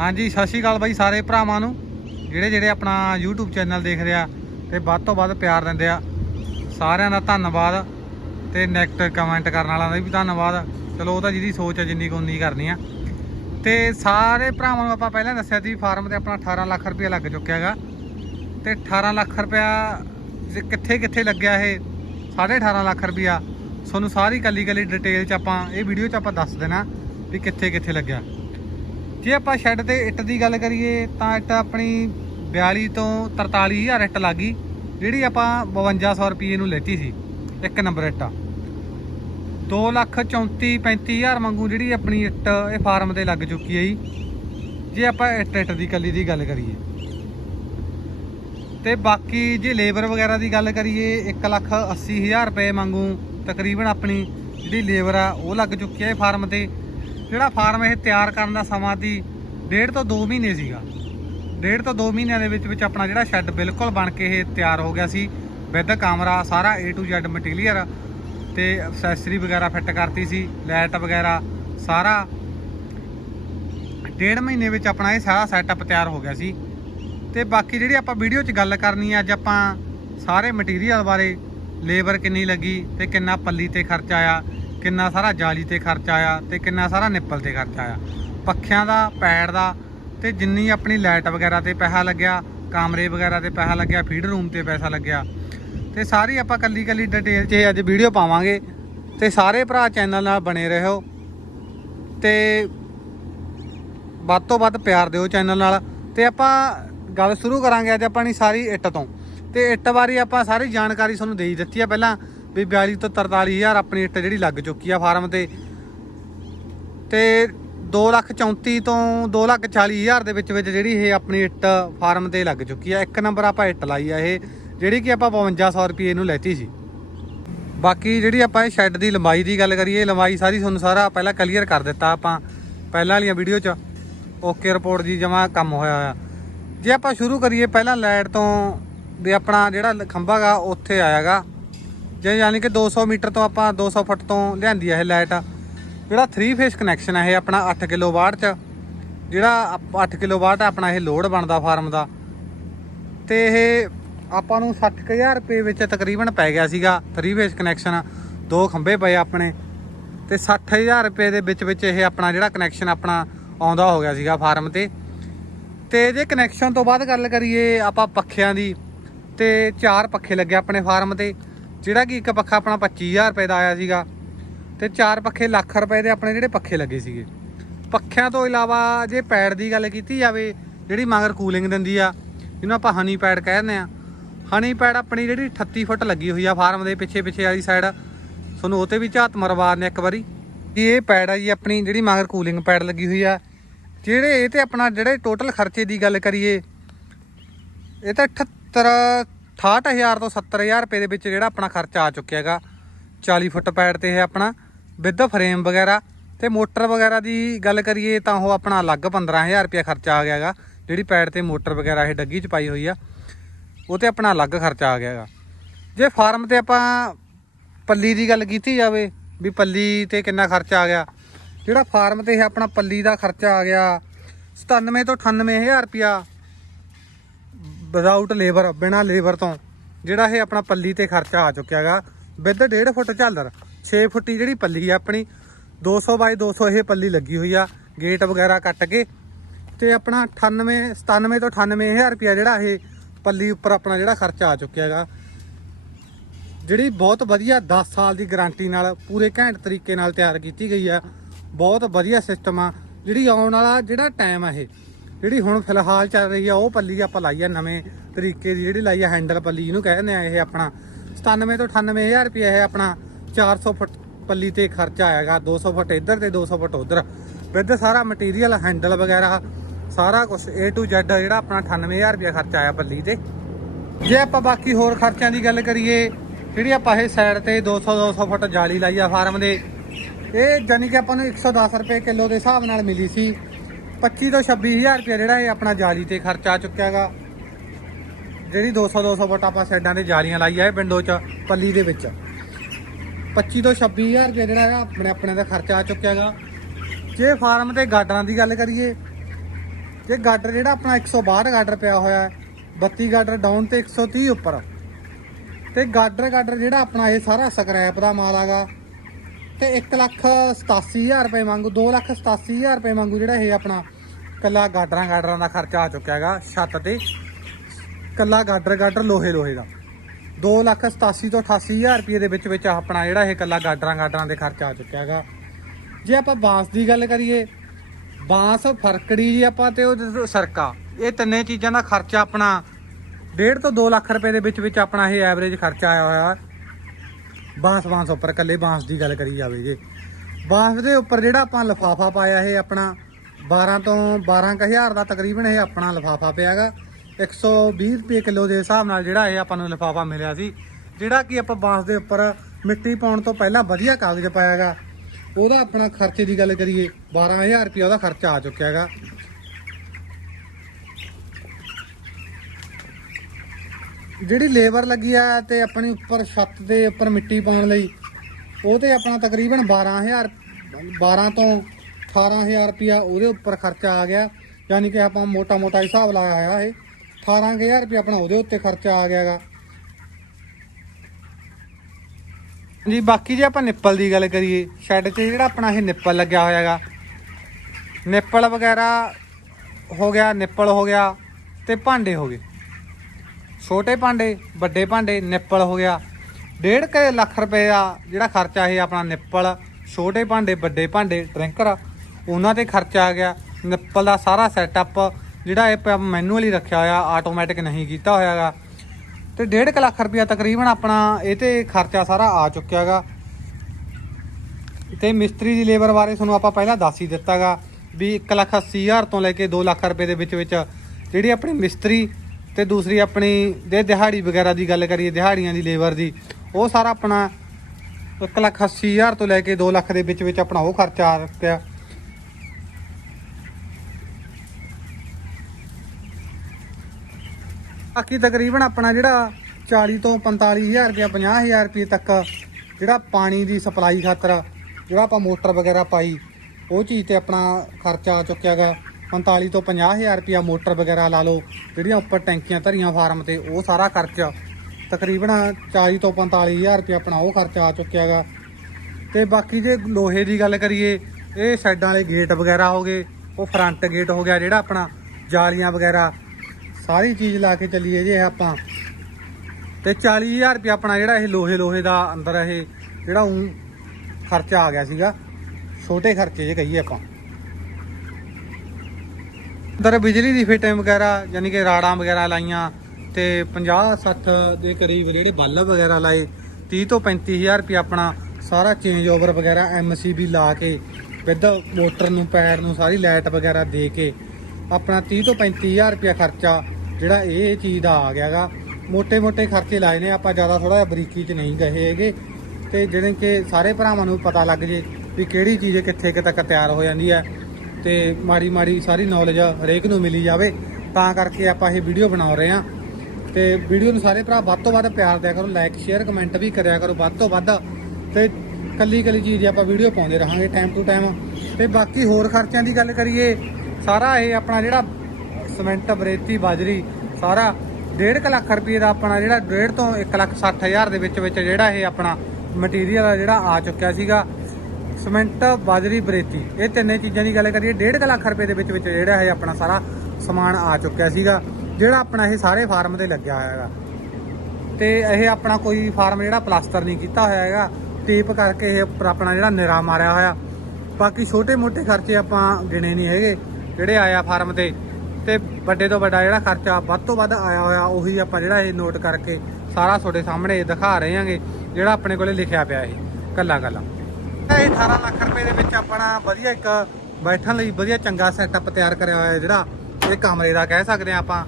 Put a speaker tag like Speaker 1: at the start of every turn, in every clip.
Speaker 1: ਹਾਂਜੀ, ਸਤਿ ਸ਼੍ਰੀ ਅਕਾਲ ਬਾਈ ਸਾਰੇ ਭਰਾਵਾਂ ਨੂੰ। ਜਿਹੜੇ ਜਿਹੜੇ ਆਪਣਾ YouTube ਚੈਨਲ ਦੇਖ ਰਿਹਾ ਤੇ ਵੱਧ ਤੋਂ ਵੱਧ ਪਿਆਰ ਦਿੰਦੇ ਆ, ਸਾਰਿਆਂ ਦਾ ਧੰਨਵਾਦ ਤੇ ਨੈਕਟ ਕਮੈਂਟ ਕਰਨ ਵਾਲਿਆਂ ਦਾ ਵੀ ਧੰਨਵਾਦ। ਚਲੋ, ਉਹ ਤਾਂ ਜਿਹਦੀ ਸੋਚ ਆ, ਜਿੰਨੀ ਕੁ ਉਨੀ ਕਰਨੀ ਆ। ਤੇ ਸਾਰੇ ਭਰਾਵਾਂ ਨੂੰ ਆਪਾਂ ਪਹਿਲਾਂ ਦੱਸਿਆ ਸੀ, ਫਾਰਮ ਤੇ ਆਪਣਾ 18 ਲੱਖ ਰੁਪਇਆ ਲੱਗ ਚੁੱਕਿਆ ਹੈਗਾ। ਤੇ 18 ਲੱਖ ਰੁਪਇਆ ਕਿੱਥੇ ਕਿੱਥੇ ਲੱਗਿਆ ਇਹ? 18.5 ਲੱਖ ਰੁਪਇਆ। ਤੁਹਾਨੂੰ ਸਾਰੀ ਕੱਲੀ ਕੱਲੀ ਡਿਟੇਲ ਚ ਆਪਾਂ, ਇਹ ਵੀਡੀਓ ਚ ਆਪਾਂ ਦੱਸ ਦੇਣਾ ਵੀ ਕਿੱਥੇ ਕਿੱਥੇ ਲੱਗਿਆ। ਜੇ ਆਪਾਂ ਸ਼ੈੱਡ ਤੇ ਇੱਟ ਦੀ ਗੱਲ ਕਰੀਏ ਤਾਂ ਇੱਟ ਆਪਣੀ 42 ਤੋਂ 43000 ਇੱਟ ਲੱਗੀ ਜਿਹੜੀ ਆਪਾਂ 5200 ਰੁਪਏ ਨੂੰ ਲੈਤੀ ਸੀ, ਇੱਕ ਨੰਬਰ ਇੱਟ ਆ। 2 ਲੱਖ 34 35000 ਮੰਗੂ ਜਿਹੜੀ ਆਪਣੀ ਇੱਟ ਇਹ ਫਾਰਮ ਤੇ ਲੱਗ ਚੁੱਕੀ ਹੈ ਜੀ। ਜੇ ਆਪਾਂ ਇੱਟ ਇੱਟ ਦੀ ਕੱਲੀ ਦੀ ਗੱਲ ਕਰੀਏ। ਤੇ ਬਾਕੀ ਜੇ ਲੇਬਰ ਵਗੈਰਾ ਦੀ ਗੱਲ ਕਰੀਏ 1 ਲੱਖ 80000 ਰੁਪਏ ਵਾਂਗੂ ਤਕਰੀਬਨ ਆਪਣੀ ਜਿਹੜੀ ਲੇਬਰ ਆ, ਉਹ ਲੱਗ ਚੁੱਕੀ ਹੈ ਫਾਰਮ ਤੇ। ਜਿਹੜਾ ਫਾਰਮ ਇਹ ਤਿਆਰ ਕਰਨ ਦਾ ਸਮਾਂ ਦੀ ਡੇਢ ਤੋਂ 2 ਮਹੀਨੇ ਸੀਗਾ। ਡੇਢ ਤੋਂ 2 ਮਹੀਨਿਆਂ ਦੇ ਵਿੱਚ ਵਿੱਚ ਆਪਣਾ ਜਿਹੜਾ ਸ਼ੈੱਡ ਬਿਲਕੁਲ ਬਣ ਕੇ ਇਹ ਤਿਆਰ ਹੋ ਗਿਆ ਸੀ। ਵਿਦ ਕਮਰਾ, ਸਾਰਾ A to Z ਮਟੀਰੀਅਲ ਤੇ ਐਕਸੈਸਰੀ ਵਗੈਰਾ ਫਿੱਟ ਕਰਤੀ ਸੀ ਲਾਈਟ ਵਗੈਰਾ, ਸਾਰਾ। ਡੇਢ ਮਹੀਨੇ ਵਿੱਚ ਆਪਣਾ ਇਹ ਸਾਰਾ ਸੈਟਅਪ ਤਿਆਰ ਹੋ ਗਿਆ ਸੀ। ਤੇ ਬਾਕੀ ਜਿਹੜੀ ਆਪਾਂ ਵੀਡੀਓ 'ਚ ਗੱਲ ਕਰਨੀ ਹੈ ਅੱਜ ਆਪਾਂ ਸਾਰੇ ਮਟੀਰੀਅਲ ਬਾਰੇ ਲੇਬਰ ਕਿੰਨੀ ਲੱਗੀ ਤੇ ਕਿੰਨਾ ਪੱਲੀ ਤੇ ਖਰਚਾ ਆਇਆ ਕਿੰਨਾ ਸਾਰਾ ਜਾਲੀ ਤੇ ਖਰਚਾ ਆਇਆ ਤੇ ਕਿੰਨਾ ਸਾਰਾ ਨਿੱਪਲ ਤੇ ਖਰਚਾ ਆਇਆ। ਪੱਖਿਆਂ ਦਾ, ਪੈੜ ਦਾ ਤੇ ਜਿੰਨੀ ਆਪਣੀ ਲਾਈਟ ਵਗੈਰਾ ਤੇ ਪੈਸਾ ਲੱਗਿਆ, ਕਮਰੇ ਵਗੈਰਾ ਤੇ ਪੈਸਾ ਲੱਗਿਆ ਫੀਡ ਰੂਮ ਤੇ ਪੈਸਾ ਲੱਗਿਆ। ਤੇ ਸਾਰੀ ਆਪਾਂ ਕੱਲੀ ਕੱਲੀ ਡਿਟੇਲ 'ਚ ਅੱਜ ਵੀਡੀਓ ਪਾਵਾਂਗੇ। ਤੇ ਸਾਰੇ ਭਰਾ ਚੈਨਲ ਨਾਲ ਬਣੇ ਰਹੋ। ਤੇ ਵੱਧ ਤੋਂ ਵੱਧ ਪਿਆਰ ਦਿਓ ਚੈਨਲ ਨਾਲ। ਤੇ ਆਪਾਂ ਗੱਲ ਸ਼ੁਰੂ ਕਰਾਂਗੇ ਅੱਜ ਆਪਾਂ ਆਪਣੀ ਸਾਰੀ ਇੱਟ ਤੋਂ। ਤੇ ਇੱਟ ਬਾਰੇ ਆਪਾਂ ਸਾਰੀ ਜਾਣਕਾਰੀ ਤੁਹਾਨੂੰ ਦੇ ਦਿੱਤੀ ਆ ਪਹਿਲਾਂ। ਵੀ 42 ਤੋਂ 43000 ਆਪਣੀ ਇੱਟ ਜਿਹੜੀ ਲੱਗ ਚੁੱਕੀ ਆ ਫਾਰਮ ਤੇ। ਤੇ 2,34 ਤੋਂ 2,40,000 ਦੇ ਵਿੱਚ ਵਿੱਚ ਜਿਹੜੀ ਇਹ ਆਪਣੀ ਇੱਟ ਫਾਰਮ ਤੇ ਲੱਗ ਚੁੱਕੀ ਆ। ਇੱਕ ਨੰਬਰ ਆਪਾਂ ਇੱਟ ਲਾਈ ਆ ਇਹ ਜਿਹੜੀ ਕਿ ਆਪਾਂ 5200 ਰੁਪਏ ਨੂੰ ਲੈਤੀ ਸੀ। ਬਾਕੀ ਜਿਹੜੀ ਆਪਾਂ ਇਹ ਸ਼ੈੱਡ ਦੀ ਲੰਬਾਈ ਦੀ ਗੱਲ ਕਰੀਏ ਲੰਬਾਈ ਸਾਰੀ ਤੁਹਾਨੂੰ ਸਾਰਾ ਪਹਿਲਾਂ ਕਲੀਅਰ ਕਰ ਦਿੱਤਾ ਆਪਾਂ ਪਹਿਲਾਂ ਵਾਲੀਆਂ ਵੀਡੀਓ 'ਚ। ਓਕੇ ਰਿਪੋਰਟ ਜੀ ਜਮਾ ਕੰਮ ਹੋਇਆ ਹੋਇਆ। ਜੇ ਆਪਾਂ ਸ਼ੁਰੂ ਕਰੀਏ ਪਹਿਲਾਂ ਲਾਈਟ ਤੋਂ ਵੀ ਆਪਣਾ ਜਿਹੜਾ ਖੰਭਾ ਗਾ ਉੱਥੇ ਆਇਆਗਾ ਜੇ ਯਾਨੀ ਕਿ 200 ਮੀਟਰ ਤੋਂ ਆਪਾਂ 200 ਫੁੱਟ ਤੋਂ ਲਿਆਂਦੀ ਹੈ ਇਹ ਲਾਈਟ। ਜਿਹੜਾ 3 ਫੇਸ ਕਨੈਕਸ਼ਨ ਹੈ ਇਹ ਆਪਣਾ 8 ਕਿਲੋ ਵਾਟ ਚ। ਜਿਹੜਾ ਆਪ- 8 ਕਿਲੋ ਵਾਟ ਆਪਣਾ ਇਹ ਲੋਡ ਬਣਦਾ ਫਾਰਮ ਦਾ। ਤੇ ਇਹ ਆਪਾਂ ਨੂੰ 60000 ਰੁਪਏ ਵਿੱਚ ਤਕਰੀਬਨ ਪੈ ਗਿਆ ਸੀਗਾ 3 ਫੇਸ ਕਨੈਕਸ਼ਨ ਦੋ ਖੰਭੇ ਪਏ ਆਪਣੇ। ਤੇ 60000 ਰੁਪਏ ਦੇ ਵਿੱਚ ਵਿੱਚ ਇਹ ਆਪਣਾ ਜਿਹੜਾ ਕਨੈਕਸ਼ਨ ਆਪਣਾ ਆਉਂਦਾ ਹੋ ਗਿਆ ਸੀਗਾ ਫਾਰਮ ਤੇ। ਤੇ ਇਹਦੇ ਕਨੈਕਸ਼ਨ ਤੋਂ ਬਾਅਦ ਗੱਲ ਕਰੀਏ ਆਪਾਂ ਪੱਖਿਆਂ ਦੀ, ਤੇ ਚਾਰ ਪੱਖੇ ਲੱਗੇ ਆਪਣੇ ਫਾਰਮ ਤੇ। ਜਿਹੜਾ ਕਿ ਇੱਕ ਪੱਖਾ ਆਪਣਾ 25000 ਰੁਪਏ ਦਾ ਆਇਆ ਸੀਗਾ ਤੇ ਚਾਰ ਪੱਖੇ ਲੱਖ ਰੁਪਏ ਦੇ ਆਪਣੇ ਜਿਹੜੇ ਪੱਖੇ ਲੱਗੇ ਸੀਗੇ। ਪੱਖਿਆਂ ਤੋਂ ਇਲਾਵਾ ਜੇ ਪੈਡ ਦੀ ਗੱਲ ਕੀਤੀ ਜਾਵੇ, ਜਿਹੜੀ ਮਗਰ ਕੂਲਿੰਗ ਦਿੰਦੀ ਆ, ਜਿਹਨੂੰ ਆਪਾਂ ਹਨੀ ਪੈਡ ਕਹਿੰਦੇ ਆ ਹਨੀ ਪੈਡ ਆਪਣੀ ਜਿਹੜੀ 38 ਫੁੱਟ ਲੱਗੀ ਹੋਈ ਆ ਫਾਰਮ ਦੇ ਪਿੱਛੇ ਪਿੱਛੇ ਵਾਲੀ ਸਾਈਡ ਤੁਹਾਨੂੰ ਉਹ ਤੇ ਵੀ ਝਾਤ ਮਰਵਾ ਨੇ ਇੱਕ ਵਾਰੀ। ਜੀ ਇਹ ਪੈਡ ਆ ਜੀ ਆਪਣੀ ਜਿਹੜੀ ਮਗਰ ਕੂਲਿੰਗ ਪੈਡ ਲੱਗੀ ਹੋਈ ਆ। ਜਿਹੜੇ ਇਹ ਤੇ ਆਪਣਾ ਜਿਹੜੇ ਟੋਟਲ ਖਰਚੇ ਦੀ ਗੱਲ ਕਰੀਏ, ਇਹ ਤਾਂ 78 68000 ਤੋਂ 70000 ਰੁਪਏ ਦੇ ਵਿੱਚ ਜਿਹੜਾ ਆਪਣਾ ਖਰਚਾ ਆ ਚੁੱਕਿਆ ਹੈਗਾ। 40 ਫੁੱਟ ਪੈਡ ਤੇ ਇਹ ਆਪਣਾ ਵਿਦ ਫਰੇਮ ਵਗੈਰਾ ਤੇ ਮੋਟਰ ਵਗੈਰਾ ਦੀ ਗੱਲ ਕਰੀਏ ਤਾਂ ਉਹ ਆਪਣਾ ਅਲੱਗ 15000 ਰੁਪਏ ਖਰਚਾ ਆ ਗਿਆ ਹੈਗਾ। ਜਿਹੜੀ ਪੈਡ ਤੇ ਮੋਟਰ ਵਗੈਰਾ ਇਹ ਡੱਗੀ ਚ ਪਾਈ ਹੋਈ ਆ, ਉਹ ਤੇ ਆਪਣਾ ਅਲੱਗ ਖਰਚਾ ਆ ਗਿਆ ਹੈਗਾ। ਜੇ ਫਾਰਮ ਤੇ ਆਪਾਂ ਪੱਲੀ ਦੀ ਗੱਲ ਕੀਤੀ ਜਾਵੇ ਵੀ ਪੱਲੀ ਤੇ ਕਿੰਨਾ ਖਰਚਾ ਆ ਗਿਆ, ਜਿਹੜਾ ਫਾਰਮ ਤੇ ਇਹ ਆਪਣਾ ਪੱਲੀ ਦਾ ਖਰਚਾ ਆ ਗਿਆ 97 ਤੋਂ 98000 ਰੁਪਿਆ ਵਿਦਆਊਟ ਲੇਬਰ ਬਿਨਾ ਲੇਬਰ ਤੋਂ, ਜਿਹੜਾ ਇਹ ਆਪਣਾ ਪੱਲੀ ਤੇ ਖਰਚਾ ਆ ਚੁੱਕਿਆ ਹੈਗਾ ਵਿਦ 1.5 ਫੁੱਟ ਝਾਲਰ 6 ਫੁੱਟੀ ਜਿਹੜੀ ਪੱਲੀ ਆ ਆਪਣੀ 200 ਬਾਈ 200 ਇਹ ਪੱਲੀ ਲੱਗੀ ਹੋਈ ਆ ਗੇਟ ਵਗੈਰਾ ਕੱਟ ਕੇ, ਤੇ ਆਪਣਾ 98 97 ਤੋਂ 98000 ਰੁਪਿਆ ਜਿਹੜਾ ਇਹ ਪੱਲੀ ਉੱਪਰ ਆਪਣਾ ਜਿਹੜਾ ਖਰਚਾ ਆ ਚੁੱਕਿਆ ਹੈਗਾ ਜਿਹੜੀ ਬਹੁਤ ਵਧੀਆ 10 ਸਾਲ ਦੀ ਗਾਰੰਟੀ ਨਾਲ ਪੂਰੇ ਘੈਂਟ ਤਰੀਕੇ ਨਾਲ ਤਿਆਰ ਕੀਤੀ ਗਈ ਆ, ਬਹੁਤ ਵਧੀਆ ਸਿਸਟਮ ਆ। ਜਿਹੜੀ ਆਉਣ ਵਾਲਾ ਜਿਹੜਾ ਟਾਈਮ ਆ ਇਹ ਜਿਹੜੀ ਹੁਣ ਫਿਲਹਾਲ ਚੱਲ ਰਹੀ ਆ, ਉਹ ਪੱਲੀ ਆਪਾਂ ਲਾਈ ਆ ਨਵੇਂ ਤਰੀਕੇ ਦੀ, ਜਿਹੜੀ ਲਾਈ ਆ ਹੈਂਡਲ ਪੱਲੀ ਇਹਨੂੰ ਕਹਿੰਦੇ ਆ ਇਹ ਆਪਣਾ 97 ਤੋਂ 98000 ਰੁਪਏ ਇਹ ਆਪਣਾ 400 ਫੁੱਟ ਪੱਲੀ ਤੇ ਖਰਚਾ ਆਏਗਾ 200 ਫੁੱਟ ਇੱਧਰ ਤੇ 200 ਫੁੱਟ ਉੱਧਰ ਵਿਦ ਸਾਰਾ ਮਟੀਰੀਅਲ ਹੈਂਡਲ ਵਗੈਰਾ, ਸਾਰਾ ਕੁਝ A to Z ਜਿਹੜਾ ਆਪਣਾ 98000 ਰੁਪਏ ਖਰਚਾ ਆਇਆ ਪੱਲੀ ਤੇ। ਜੇ ਆਪਾਂ ਬਾਕੀ ਹੋਰ ਖਰਚਿਆਂ ਦੀ ਗੱਲ ਕਰੀਏ, ਜਿਹੜੀ ਆਪਾਂ ਇਹ ਸਾਈਡ ਤੇ 200 200 ਫੁੱਟ ਜਾਲੀ ਲਾਈ ਆ ਫਾਰਮ ਦੇ, ਇਹ ਜਾਨੀ ਕਿ ਆਪਾਂ ਨੂੰ 110 ਰੁਪਏ ਕਿਲੋ ਦੇ ਹਿਸਾਬ ਨਾਲ ਮਿਲੀ ਸੀ। 25 ਤੋਂ 26000 ਰੁਪਏ ਜਿਹੜਾ ਇਹ ਆਪਣਾ ਜਾਲੀ ਤੇ ਖਰਚਾ ਆ ਚੁੱਕਿਆ ਹੈਗਾ ਜਿਹੜੀ 200 200 ਫੁੱਟ ਆਪਾਂ ਸਾਈਡਾਂ ਤੇ ਜਾਲੀਆਂ ਲਾਈ ਆ ਇਹ ਵਿੰਡੋ 'ਚ, ਪੱਲੀ ਦੇ ਵਿੱਚ। 25 ਤੋਂ 26000 ਰੁਪਏ ਜਿਹੜਾ ਹੈਗਾ, ਆਪਣੇ ਆਪਣੇ ਦਾ ਖਰਚਾ ਆ ਚੁੱਕਿਆ ਹੈਗਾ ਜੇ ਫਾਰਮ ਤੇ ਗਾਡਰਾਂ ਦੀ ਗੱਲ ਕਰੀਏ, ਜੇ ਗਾਡਰ ਜਿਹੜਾ ਆਪਣਾ 162 ਗਾਡਰ ਪਿਆ ਹੋਇਆ ਹੈ 32 ਗਾਡਰ ਡਾਊਨ ਤੇ 130 ਉੱਪਰ। ਤੇ ਗਾਡਰ ਗਾਡਰ ਜਿਹੜਾ ਆਪਣਾ ਇਹ ਸਾਰਾ ਸਕ੍ਰੈਪ ਦਾ ਮਾਲ ਆਗਾ ਤੇ 1 ਲੱਖ 87000 ਰੁਪਏ ਮੰਗੂ 2 ਲੱਖ 87000 ਰੁਪਏ ਮੰਗੂ ਜਿਹੜਾ ਇਹ ਆਪਣਾ ਕੱਲਾ ਗਾਡਰਾਂ ਗਾਡਰਾਂ ਦਾ ਖਰਚਾ ਆ ਚੁੱਕਿਆ ਹੈਗਾ, ਛੱਤ ਤੇ। ਕੱਲਾ ਗਾਡਰ ਗਾਡਰ ਲੋਹੇ ਲੋਹੇ ਦਾ। 2 ਲੱਖ 87 ਤੋਂ 88000 ਰੁਪਏ ਦੇ ਵਿੱਚ ਵਿੱਚ ਆਪਣਾ ਜਿਹੜਾ ਇਹ ਕੱਲਾ ਗਾਡਰਾਂ ਗਾਡਰਾਂ ਦੇ ਖਰਚਾ ਆ ਚੁੱਕਿਆ ਹੈਗਾ। ਜੇ ਆਪਾਂ ਬਾਂਸ ਦੀ ਗੱਲ ਕਰੀਏ, ਬਾਂਸ, ਫਰਕੜੀ ਜੀ ਆਪਾਂ ਤੇ ਉਹ ਸਰਕਾ, ਇਹ ਤਿੰਨੇ ਚੀਜ਼ਾਂ ਦਾ ਖਰਚਾ ਆਪਣਾ 1.5 ਤੋਂ 2 ਲੱਖ ਰੁਪਏ ਦੇ ਵਿੱਚ ਵਿੱਚ ਆਪਣਾ ਇਹ ਐਵਰੇਜ ਖਰਚਾ ਆਇਆ ਹੋਇਆ। ਬਾਂਸ ਬਾਂਸ ਉੱਪਰ ਕੱਲੇ ਬਾਂਸ ਦੀ ਗੱਲ ਕਰੀ ਜਾਵੇ ਜੇ ਬਾਂਸ ਦੇ ਉੱਪਰ ਜਿਹੜਾ ਆਪਾਂ ਲਫਾਫਾ ਪਾਇਆ ਇਹ ਆਪਣਾ 12 ਤੋਂ 12000 ਦਾ ਤਕਰੀਬਨ ਇਹ ਆਪਣਾ ਲਫਾਫਾ ਪਿਆਗਾ। 120 ਰੁਪਏ ਕਿਲੋ ਦੇ ਹਿਸਾਬ ਨਾਲ ਜਿਹੜਾ ਇਹ ਆਪਾਂ ਨੂੰ ਲਫਾਫਾ ਮਿਲਿਆ ਸੀ। ਜਿਹੜਾ ਕਿ ਆਪਾਂ ਬਾਂਸ ਦੇ ਉੱਪਰ ਮਿੱਟੀ ਪਾਉਣ ਤੋਂ ਪਹਿਲਾਂ ਵਧੀਆ ਕਾਗਜ਼ ਪਾਇਆਗਾ। ਉਹਦਾ ਆਪਣਾ ਖਰਚੇ ਦੀ ਗੱਲ ਕਰੀਏ 12000 ਰੁਪਏ ਉਹਦਾ ਖਰਚਾ ਆ ਚੁੱਕਿਆ ਹੈਗਾ ਜਿਹੜੀ ਲੇਬਰ ਲੱਗੀ ਆ ਤੇ ਆਪਣੀ ਉੱਪਰ ਛੱਤ ਦੇ ਉੱਪਰ ਮਿੱਟੀ ਪਾਉਣ ਲਈ, ਉਹ ਤੇ ਆਪਣਾ ਤਕਰੀਬਨ 12000 12 ਤੋਂ 18000 ਰੁਪਿਆ ਉਹਦੇ ਉੱਪਰ ਖਰਚਾ ਆ ਗਿਆ। ਯਾਨੀ ਕਿ ਆਪਾਂ ਮੋਟਾ ਮੋਟਾ ਹਿਸਾਬ ਲਾਇਆ ਹੋਇਆ ਇਹ। 18000 ਰੁਪਿਆ ਆਪਣਾ ਉਹਦੇ ਉੱਤੇ ਖਰਚਾ ਆ ਗਿਆਗਾ। ਜੀ ਬਾਕੀ ਜੇ ਆਪਾਂ ਨਿੱਪਲ ਦੀ ਗੱਲ ਕਰੀਏ, ਸ਼ੈੱਡ 'ਚ ਜਿਹੜਾ ਆਪਣਾ ਇਹ ਨਿੱਪਲ ਲੱਗਿਆ ਹੋਇਆ ਹੈਗਾ ਨਿੱਪਲ ਵਗੈਰਾ ਹੋ ਗਿਆ, ਨਿੱਪਲ ਹੋ ਗਿਆ ਤੇ ਭਾਂਡੇ ਹੋ ਗਏ। ਛੋਟੇ ਭਾਂਡੇ, ਵੱਡੇ ਭਾਂਡੇ, ਨਿੱਪਲ ਹੋ ਗਿਆ। ਡੇਢ ਕੁ ਲੱਖ ਰੁਪਏ ਦਾ ਜਿਹੜਾ ਖਰਚਾ ਇਹ ਆਪਣਾ ਨਿੱਪਲ, ਛੋਟੇ ਭਾਂਡੇ, ਵੱਡੇ ਭਾਂਡੇ, ਡਰਿੰਕਰ, ਉਹਨਾਂ ਤੇ ਖਰਚਾ ਆ ਗਿਆ। ਨਿੱਪਲ ਦਾ ਸਾਰਾ ਸੈਟਅਪ ਜਿਹੜਾ ਇਹ ਮੈਨੂਅਲੀ ਰੱਖਿਆ ਹੋਇਆ ਆਟੋਮੈਟਿਕ ਨਹੀਂ ਕੀਤਾ ਹੋਇਆਗਾ। ਤੇ ਡੇਢ ਕੁ ਲੱਖ ਰੁਪਇਆ ਤਕਰੀਬਨ ਆਪਣਾ ਇਹ ਤੇ ਖਰਚਾ ਸਾਰਾ ਆ ਚੁੱਕਿਆਗਾ ਤੇ ਮਿਸਤਰੀ ਦੀ ਲੇਬਰ ਬਾਰੇ ਤੁਹਾਨੂੰ ਆਪਾਂ ਪਹਿਲਾਂ ਦੱਸ ਹੀ ਦਿੱਤਾਗਾ ਵੀ 1 ਲੱਖ 80 ਹਜ਼ਾਰ ਤੋਂ ਲੈ ਕੇ 2 ਲੱਖ ਰੁਪਏ ਦੇ ਵਿੱਚ ਵਿੱਚ ਜਿਹੜੀ ਆਪਣੀ ਮਿਸਤਰੀ ਤੇ ਦੂਸਰੀ ਆਪਣੀ ਦੇ ਦਿਹਾੜੀ ਵਗੈਰਾ ਦੀ ਗੱਲ ਕਰੀਏ, ਦਿਹਾੜੀਆਂ ਦੀ ਲੇਬਰ ਦੀ, ਉਹ ਸਾਰਾ ਆਪਣਾ 1 ਲੱਖ 80 ਹਜ਼ਾਰ ਤੋਂ ਲੈ ਕੇ 2 ਲੱਖ ਦੇ ਵਿੱਚ ਵਿੱਚ ਆਪਣਾ ਉਹ ਖਰਚਾ ਆ ਪਿਆ ਬਾਕੀ ਤਕਰੀਬਨ ਆਪਣਾ ਜਿਹੜਾ 40 ਤੋਂ 45000 ਰੁਪਇਆ 50000 ਰੁਪਏ ਤੱਕ ਜਿਹੜਾ ਪਾਣੀ ਦੀ ਸਪਲਾਈ ਖਾਤਰ, ਜਿਹੜਾ ਆਪਾਂ ਮੋਟਰ ਵਗੈਰਾ ਪਾਈ, ਉਹ ਚੀਜ਼ ਤੇ ਆਪਣਾ ਖਰਚਾ ਆ ਚੁੱਕਿਆ ਗਿਆ 45 ਤੋਂ 50000 ਰੁਪਇਆ ਮੋਟਰ ਵਗੈਰਾ ਲਾ ਲਓ, ਜਿਹੜੀਆਂ ਉੱਪਰ ਟੈਂਕੀਆਂ ਧਰੀਆਂ ਫਾਰਮ ਤੇ, ਉਹ ਸਾਰਾ ਖਰਚਾ। ਤਕਰੀਬਨ 40 ਤੋਂ 45000 ਰੁਪਇਆ ਆਪਣਾ ਉਹ ਖਰਚਾ ਆ ਚੁੱਕਿਆ ਗਾ। ਤੇ ਬਾਕੀ ਜੇ ਲੋਹੇ ਦੀ ਗੱਲ ਕਰੀਏ, ਇਹ ਸਾਈਡਾਂ ਵਾਲੇ ਗੇਟ ਵਗੈਰਾ ਹੋ ਗਏ, ਉਹ ਫਰੰਟ ਗੇਟ ਹੋ ਗਿਆ, ਜਿਹੜਾ ਆਪਣਾ ਜਾਲੀਆਂ ਵਗੈਰਾ, ਸਾਰੀ ਚੀਜ਼ ਲਾ ਕੇ ਚੱਲੀਏ ਜੇ ਆਪਾਂ। ਤੇ 40000 ਰੁਪਏ ਆਪਣਾ ਜਿਹੜਾ ਇਹ ਲੋਹੇ ਲੋਹੇ ਦਾ ਅੰਦਰ ਇਹ, ਜਿਹੜਾ ਖਰਚਾ ਆ ਗਿਆ ਸੀਗਾ। ਛੋਟੇ ਖਰਚੇ ਜੇ ਕਹੀਏ ਆਪਾਂ। ਦਰ ਬਿਜਲੀ ਦੀ ਫਿਟਿੰਗ ਵਗੈਰਾ ਯਾਨੀ ਕਿ ਰਾੜਾਂ ਵਗੈਰਾ ਲਾਈਆਂ ਤੇ 50 60 ਦੇ ਕਰੀਬ ਜਿਹੜੇ ਬੱਲਬ ਵਗੈਰਾ ਲਾਏ 30 ਤੋਂ 35000 ਰੁਪਏ ਆਪਣਾ ਸਾਰਾ ਚੇਂਜ ਓਵਰ ਵਗੈਰਾ ਐਮਸੀਬੀ ਲਾ ਕੇ ਵਿਦ ਮੋਟਰ ਨੂੰ, ਪੈਰ ਨੂੰ, ਸਾਰੀ ਲਾਈਟ ਵਗੈਰਾ ਦੇ ਕੇ, ਆਪਣਾ 30 ਤੋਂ 35000 ਰੁਪਏ ਖਰਚਾ, ਜਿਹੜਾ ਇਹ ਚੀਜ਼ ਦਾ ਆ ਗਿਆਗਾ ਮੋਟੇ ਮੋਟੇ ਖਰਚੇ ਲਾਏ ਨੇ, ਆਪਾਂ ਜ਼ਿਆਦਾ ਥੋੜਾ ਬਰੀਕੀ 'ਚ ਨਹੀਂ ਗਏ ਹੈਗੇ। ਤੇ ਜਿਹੜੇ ਕਿ ਸਾਰੇ ਭਰਾਵਾਂ ਨੂੰ ਪਤਾ ਲੱਗ ਜੇ ਵੀ ਕਿਹੜੀ ਚੀਜ਼ ਕਿੱਥੇ ਕਿਤੇ ਤਿਆਰ ਹੋ ਜਾਂਦੀ ਹੈ। ਤੇ ਮਾੜੀ ਮਾੜੀ ਸਾਰੀ ਨੌਲੇਜ ਹਰੇਕ ਨੂੰ ਮਿਲੀ ਜਾਵੇ, ਤਾਂ ਕਰਕੇ ਆਪਾਂ ਇਹ ਵੀਡੀਓ ਬਣਾ ਰਹੇ ਹਾਂ। ਤੇ ਵੀਡੀਓ ਨੂੰ ਸਾਰੇ ਭਰਾ ਵੱਧ ਤੋਂ ਵੱਧ ਪਿਆਰ ਦਿਆ ਕਰੋ ਲਾਈਕ ਸ਼ੇਅਰ ਕਮੈਂਟ ਵੀ ਕਰਿਆ ਕਰੋ ਵੱਧ ਤੋਂ ਵੱਧ। ਤੇ ਕੱਲੀ ਕੱਲੀ ਚੀਜ਼ ਆਪਾਂ ਵੀਡੀਓ ਪਾਉਂਦੇ ਰਹਾਂਗੇ ਟਾਈਮ ਟੂ ਟਾਈਮ ਤੇ ਬਾਕੀ ਹੋਰ ਖਰਚਿਆਂ ਦੀ ਗੱਲ ਕਰੀਏ, ਸਾਰਾ ਇਹ ਆਪਣਾ ਜਿਹੜਾ ਸਿਮੈਂਟ ਬਰੇਤੀ, ਬਾਜਰੀ, ਸਾਰਾ 1.5 ਲੱਖ ਰੁਪਏ ਦਾ ਆਪਣਾ ਜਿਹੜਾ 1.5 ਤੋਂ 1 ਲੱਖ 60 ਹਜ਼ਾਰ ਦੇ ਵਿੱਚ ਵਿੱਚ ਜਿਹੜਾ ਇਹ ਆਪਣਾ ਮਟੀਰੀਅਲ ਜਿਹੜਾ ਆ ਚੁੱਕਿਆ ਸੀਗਾ। ਸਿਮੈਂਟ, ਬਾਜਰੀ, ਬਰੇਤੀ। ਇਹ ਤਿੰਨੇ ਚੀਜ਼ਾਂ ਦੀ ਗੱਲ ਕਰੀਏ 1.5 ਲੱਖ ਰੁਪਏ ਦੇ ਵਿੱਚ ਵਿੱਚ ਜਿਹੜਾ ਇਹ ਆਪਣਾ ਸਾਰਾ ਸਮਾਨ ਆ ਚੁੱਕਿਆ ਸੀਗਾ, ਜਿਹੜਾ ਆਪਣਾ ਇਹ ਸਾਰੇ ਫਾਰਮ ਤੇ ਲੱਗਿਆ ਹੋਇਆ ਹੈਗਾ। ਤੇ ਇਹ ਆਪਣਾ ਕੋਈ ਫਾਰਮ ਜਿਹੜਾ ਪਲਾਸਟਰ ਨਹੀਂ ਕੀਤਾ ਹੋਇਆ ਹੈਗਾ, ਟੇਪ ਕਰਕੇ ਇਹ ਉੱਪਰ ਆਪਣਾ ਜਿਹੜਾ ਨਿਰਾ ਮਾਰਿਆ ਹੋਇਆ। ਬਾਕੀ ਛੋਟੇ-ਮੋਟੇ ਖਰਚੇ ਆਪਾਂ ਗਿਣੇ ਨਹੀਂ ਹੈਗੇ, ਜਿਹੜੇ ਆਇਆ ਫਾਰਮ ਤੇ। ਤੇ ਵੱਡੇ ਤੋਂ ਵੱਡਾ ਜਿਹੜਾ ਖਰਚਾ ਵੱਧ ਤੋਂ ਵੱਧ ਆਇਆ ਹੋਇਆ, ਉਹੀ ਆਪਾਂ ਜਿਹੜਾ ਇਹ ਨੋਟ ਕਰਕੇ ਸਾਰਾ ਤੁਹਾਡੇ ਸਾਹਮਣੇ ਦਿਖਾ ਰਹੇ ਹਾਂਗੇ, ਜਿਹੜਾ ਆਪਣੇ ਕੋਲੇ ਲਿਖਿਆ ਪਿਆ ਇਹ ਕੱਲਾ ਕੱਲਾ ਇਹ 18 ਲੱਖ ਰੁਪਏ ਦੇ ਵਿੱਚ ਆਪਣਾ ਵਧੀਆ ਇੱਕ ਬੈਠਣ ਲਈ ਵਧੀਆ ਚੰਗਾ ਸੈਟਅਪ ਤਿਆਰ ਕਰਿਆ ਹੋਇਆ ਜਿਹੜਾ ਇਹ ਕਮਰੇ ਦਾ ਕਹਿ ਸਕਦੇ ਆ ਆਪਾਂ,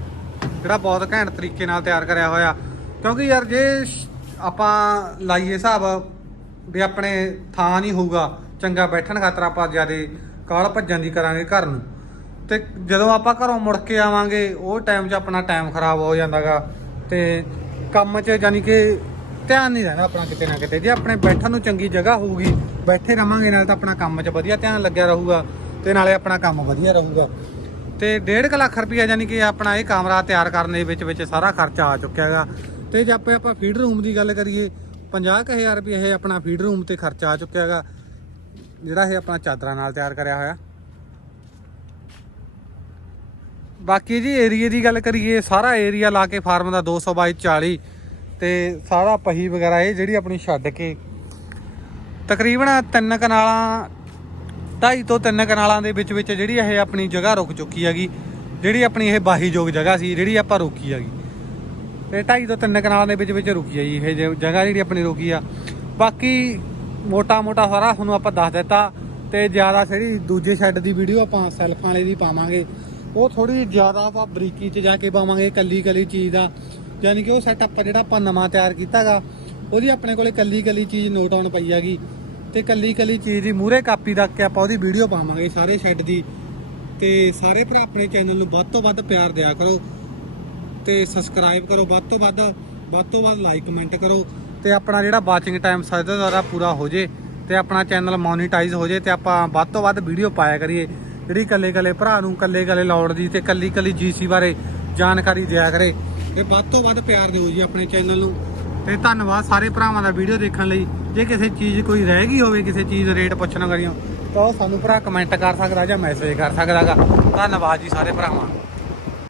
Speaker 1: ਜਿਹੜਾ ਬਹੁਤ ਘੈਂਟ ਤਰੀਕੇ ਨਾਲ ਤਿਆਰ ਕਰਿਆ ਹੋਇਆ। ਕਿਉਂਕਿ ਯਾਰ ਜੇ ਆਪਾਂ ਲਾਈਏ ਹਿਸਾਬ ਵੀ ਆਪਣੇ ਥਾਂ ਨਹੀਂ ਹੋਊਗਾ, ਚੰਗਾ ਬੈਠਣ ਖਾਤਰ ਆਪਾਂ ਜ਼ਿਆਦਾ ਕਾਲ ਭੱਜਣ ਦੀ ਕਰਾਂਗੇ ਘਰ ਨੂੰ। ਤੇ ਜਦੋਂ ਆਪਾਂ ਘਰੋਂ ਮੁੜ ਕੇ ਆਵਾਂਗੇ, ਉਹ ਟਾਈਮ 'ਚ ਆਪਣਾ ਟਾਈਮ ਖਰਾਬ ਹੋ ਜਾਂਦਾਗਾ। ਤੇ ਕੰਮ 'ਚ ਯਾਨੀ ਕਿ ਧਿਆਨ ਨਹੀਂ ਰਹਿਣਾ ਆਪਣਾ ਕਿਤੇ ਨਾ ਕਿਤੇ। ਜੇ ਆਪਣੇ ਬੈਠਣ ਨੂੰ ਚੰਗੀ ਜਗ੍ਹਾ ਹੋਊਗੀ ਬੈਠੇ ਰਵਾਂਗੇ, ਨਾਲ ਤਾਂ ਆਪਣਾ ਕੰਮ 'ਚ ਵਧੀਆ ਧਿਆਨ ਲੱਗਿਆ ਰਹੂਗਾ ਤੇ ਨਾਲੇ ਆਪਣਾ ਕੰਮ ਵਧੀਆ ਰਹੂਗਾ। ਤੇ 1.5 ਲੱਖ ਰੁਪਇਆ ਯਾਨੀ ਕਿ ਆਪਣਾ ਇਹ ਕਮਰਾ ਤਿਆਰ ਕਰਨ ਦੇ ਵਿੱਚ ਵਿੱਚ ਸਾਰਾ ਖਰਚਾ ਆ ਚੁੱਕਿਆ ਹੈਗਾ। ਤੇ ਜੇ ਆਪਾਂ ਆਪਾਂ ਫੀਡ ਰੂਮ ਦੀ ਗੱਲ ਕਰੀਏ 50000 ਰੁਪਏ ਇਹ ਆਪਣਾ ਫੀਡ ਰੂਮ ਤੇ ਖਰਚਾ ਆ ਚੁੱਕਿਆ ਹੈਗਾ। ਜਿਹੜਾ ਇਹ ਆਪਣਾ ਚਾਦਰਾਂ ਨਾਲ ਤਿਆਰ ਕਰਿਆ ਹੋਇਆ। ਬਾਕੀ ਜੀ ਏਰੀਏ ਦੀ ਗੱਲ ਕਰੀਏ, ਸਾਰਾ ਏਰੀਆ ਲਾ ਕੇ ਫਾਰਮ ਦਾ 200 ਬਾਈ 40 ਤੇ ਸਾਰਾ ਪਹੀ ਵਗੈਰਾ ਇਹ ਜਿਹੜੀ ਆਪਣੀ ਛੱਡ ਕੇ ਤਕਰੀਬਨ ਤਿੰਨ ਕਨਾਲਾਂ, ਢਾਈ ਤੋਂ ਤਿੰਨ ਕਨਾਲਾਂ ਦੇ ਵਿੱਚ ਵਿੱਚ ਜਿਹੜੀ ਇਹ ਆਪਣੀ ਜਗ੍ਹਾ ਰੁਕ ਚੁੱਕੀ ਹੈਗੀ, ਜਿਹੜੀ ਆਪਣੀ ਇਹ ਬਾਹੀਯੋਗ ਜਗ੍ਹਾ ਸੀ, ਜਿਹੜੀ ਆਪਾਂ ਰੋਕੀ ਹੈਗੀ। ਤੇ ਢਾਈ ਤੋਂ ਤਿੰਨ ਕਨਾਲਾਂ ਦੇ ਵਿੱਚ ਵਿੱਚ ਰੁਕੀ ਹੈ ਜੀ, ਇਹ ਜਗ੍ਹਾ ਜਿਹੜੀ ਆਪਣੀ ਰੁਕੀ ਆ। ਬਾਕੀ ਮੋਟਾ ਮੋਟਾ ਸਾਰਾ ਤੁਹਾਨੂੰ ਆਪਾਂ ਦੱਸ ਦਿੱਤਾ, ਤੇ ਜ਼ਿਆਦਾ ਜਿਹੜੀ ਦੂਜੇ ਸ਼ੈੱਡ ਦੀ ਵੀਡੀਓ ਆਪਾਂ ਸੈਲਫਾਂ ਵਾਲੇ ਦੀ ਪਾਵਾਂਗੇ। ਉਹ ਥੋੜੀ ਜ਼ਿਆਦਾ ਆਪਾਂ ਬਰੀਕੀ 'ਚ ਜਾ ਕੇ ਪਾਵਾਂਗੇ ਕੱਲੀ ਕੱਲੀ ਚੀਜ਼ ਦਾ। ਯਾਨੀ ਕਿ ਉਹ ਸੈਟਅਪ ਜਿਹੜਾ ਆਪਾਂ ਨਵਾਂ ਤਿਆਰ ਕੀਤਾਗਾ ਉਹਦੀ ਆਪਣੇ ਕੋਲੇ ਕੱਲੀ ਕੱਲੀ ਚੀਜ਼ ਨੋਟ ਆਉਣ ਪਈ ਹੈਗੀ। ਤੇ ਕੱਲੀ ਕੱਲੀ ਚੀਜ਼ ਦੀ ਮੂਹਰੇ ਕਾਪੀ ਰੱਖ ਕੇ ਆਪਾਂ ਉਹਦੀ ਵੀਡੀਓ ਪਾਵਾਂਗੇ ਸਾਰੇ ਸ਼ੈੱਡ ਦੀ। ਤੇ ਸਾਰੇ ਭਰਾ ਆਪਣੇ ਚੈਨਲ ਨੂੰ ਵੱਧ ਤੋਂ ਵੱਧ ਪਿਆਰ ਦਿਆ ਕਰੋ ਤੇ ਸਬਸਕ੍ਰਾਈਬ ਕਰੋ, ਵੱਧ ਤੋਂ ਵੱਧ ਵੱਧ ਤੋਂ ਵੱਧ ਲਾਈਕ ਕਮੈਂਟ ਕਰੋ ਤੇ ਆਪਣਾ ਜਿਹੜਾ ਵਾਚਿੰਗ ਟਾਈਮ ਸਾਡਾ ਤੋਂ ਜ਼ਿਆਦਾ ਪੂਰਾ ਹੋ ਜੇ ਤੇ ਆਪਣਾ ਚੈਨਲ ਮੋਨੀਟਾਈਜ਼ ਹੋ ਜੇ ਤੇ ਆਪਾਂ ਵੱਧ ਤੋਂ ਵੱਧ ਵੀਡੀਓ ਪਾਇਆ ਕਰੀਏ। ਜਿਹੜੀ ਕੱਲੇ ਕੱਲੇ ਭਰਾ ਨੂੰ ਕੱਲੇ ਕੱਲੇ ਲਾਉਣ ਦੀ ਤੇ ਕੱਲੀ ਕੱਲੀ ਜੀਸੀ ਬਾਰੇ ਜਾਣਕਾਰੀ ਦਿਆ ਕਰੇ। ਤੇ ਵੱਧ ਤੋਂ ਵੱਧ ਪਿਆਰ ਦਿਓ ਜੀ ਆਪਣੇ ਚੈਨਲ ਨੂੰ। ਤੇ ਧੰਨਵਾਦ ਸਾਰੇ ਭਰਾਵਾਂ ਦਾ ਵੀਡੀਓ ਦੇਖਣ ਲਈ। ਜੇ ਕਿਸੇ ਚੀਜ਼ ਕੋਈ ਰਹਿ ਗਈ ਹੋਵੇ, ਕਿਸੇ ਚੀਜ਼ ਦਾ ਰੇਟ ਪੁੱਛਣਾ ਕਰੀਓ, ਤਾਂ ਉਹ ਸਾਨੂੰ ਭਰਾ ਕਮੈਂਟ ਕਰ ਸਕਦਾ ਜਾਂ ਮੈਸੇਜ ਕਰ ਸਕਦਾਗਾ। ਧੰਨਵਾਦ ਜੀ ਸਾਰੇ ਭਰਾਵਾਂ।